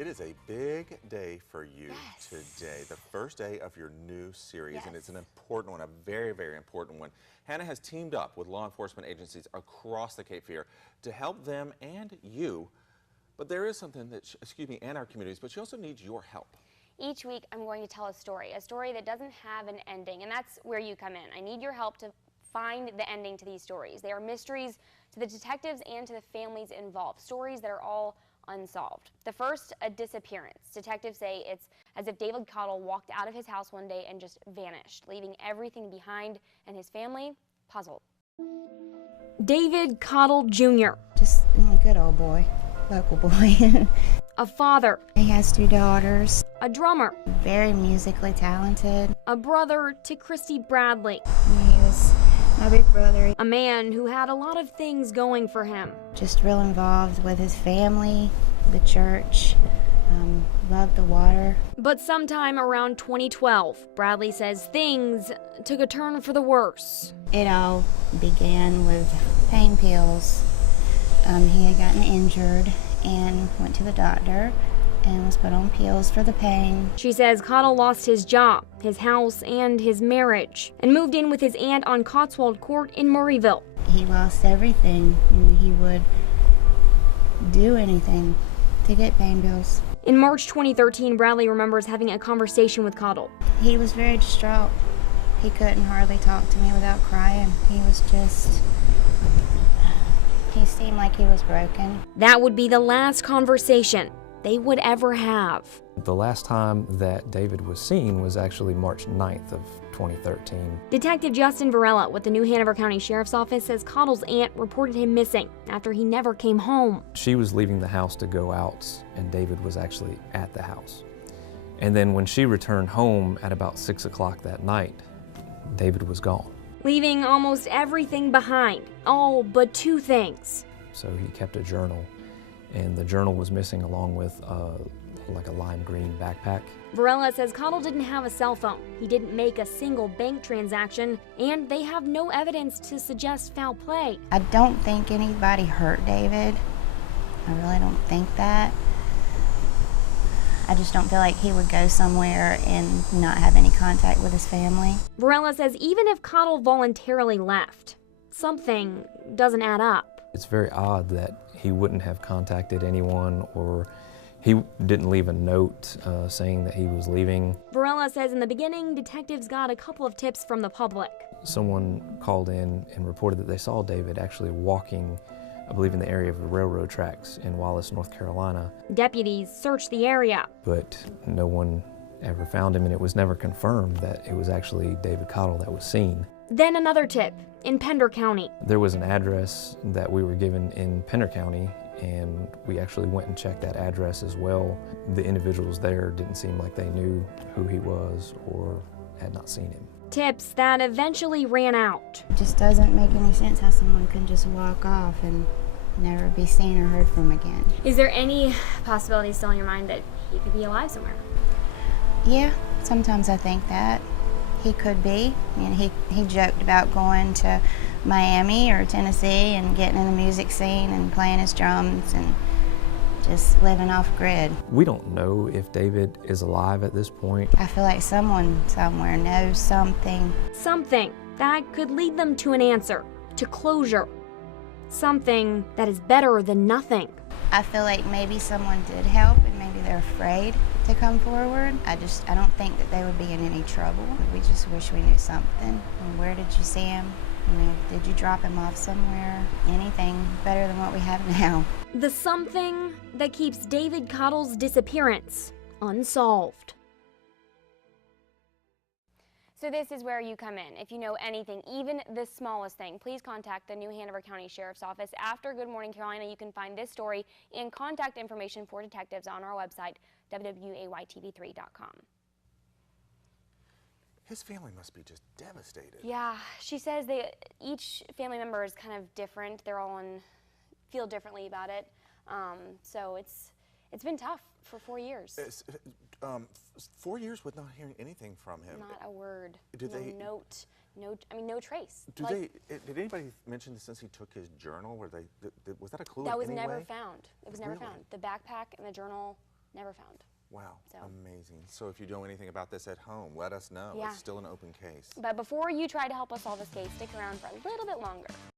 It is a big day for you today, the first day of your new series, and it's an important one, a very, very important one. Hannah has teamed up with law enforcement agencies across the Cape Fear to help them and you, but there is something that, and our communities, but she also needs your help. Each week I'm going to tell a story that doesn't have an ending, and that's where you come in. I need your help to find the ending to these stories. They are mysteries to the detectives and to the families involved, stories that are all unsolved. The first, a disappearance. Detectives say it's as if David Cottle walked out of his house one day and just vanished, leaving everything behind and his family puzzled. David Cottle Jr. Just a good old boy, local boy. A father. He has 2 daughters. A drummer. Very musically talented. A brother to Christy Bradley. He was my big brother. A man who had a lot of things going for him. Just real involved with his family, the church, loved the water. But sometime around 2012, Bradley says things took a turn for the worse. It all began with pain pills. He had gotten injured and went to the doctor and was put on pills for the pain. She says Cottle lost his job, his house, and his marriage, and moved in with his aunt on Cotswold Court in Murrayville. He lost everything. He would do anything to get pain pills. In March 2013, Bradley remembers having a conversation with Cottle. He was very distraught. He couldn't hardly talk to me without crying. He seemed like he was broken. That would be the last conversation they would ever have. The last time that David was seen was actually March 9th of 2013. Detective Justin Varela with the New-Hanover-County Sheriff's Office says Cottle's aunt reported him missing after he never came home. She was leaving the house to go out, and David was actually at the house. And then when she returned home at about 6 o'clock that night, David was gone. Leaving almost everything behind, all but 2 things. So he kept a journal, and the journal was missing along with like a lime green backpack. Varela says Cottle didn't have a cell phone. He didn't make a single bank transaction, and they have no evidence to suggest foul play. I don't think anybody hurt David. I really don't think that. I just don't feel like he would go somewhere and not have any contact with his family. Varela says even if Cottle voluntarily left, something doesn't add up. It's very odd that he wouldn't have contacted anyone, or he didn't leave a note saying that he was leaving. Varela says in the beginning, detectives got a couple of tips from the public. Someone called in and reported that they saw David actually walking, I believe, in the area of the railroad tracks in Wallace, North Carolina. Deputies searched the area, but no one ever found him, and it was never confirmed that it was actually David Cottle that was seen. Then another tip, in Pender County. There was an address that we were given in Pender County, and we actually went and checked that address as well. The individuals there didn't seem like they knew who he was or had not seen him. Tips that eventually ran out. It just doesn't make any sense how someone can just walk off and never be seen or heard from again. Is there any possibility still in your mind that he could be alive somewhere? Yeah, sometimes I think that. He could be. I mean, he joked about going to Miami or Tennessee and getting in the music scene and playing his drums and just living off grid. We don't know if David is alive at this point. I feel like someone somewhere knows something. Something that could lead them to an answer, to closure. Something that is better than nothing. I feel like maybe someone did help and maybe they're afraid to come forward. I don't think that they would be in any trouble. We just wish we knew something. And where did you see him? Did you drop him off somewhere? Anything better than what we have now. The something that keeps David Cottle's disappearance unsolved. So this is where you come in. If you know anything, even the smallest thing, please contact the New-Hanover-County Sheriff's Office. After Good Morning Carolina, you can find this story and contact information for detectives on our website, WWAYTV3.com. His family must be just devastated. Yeah, she says each family member is kind of different. They're all feel differently about it. So it's been tough for 4 years. 4 years with not hearing anything from him. Not a word. Did no they, note. No trace. Did anybody mention this since he took his journal? Was that a clue? That was in any never way? found. It was never found. The backpack and the journal never found. Wow, So. amazing. So if you know anything about this at home, let us know. Yeah. It's still an open case. But before you try to help us solve this case, stick around for a little bit longer.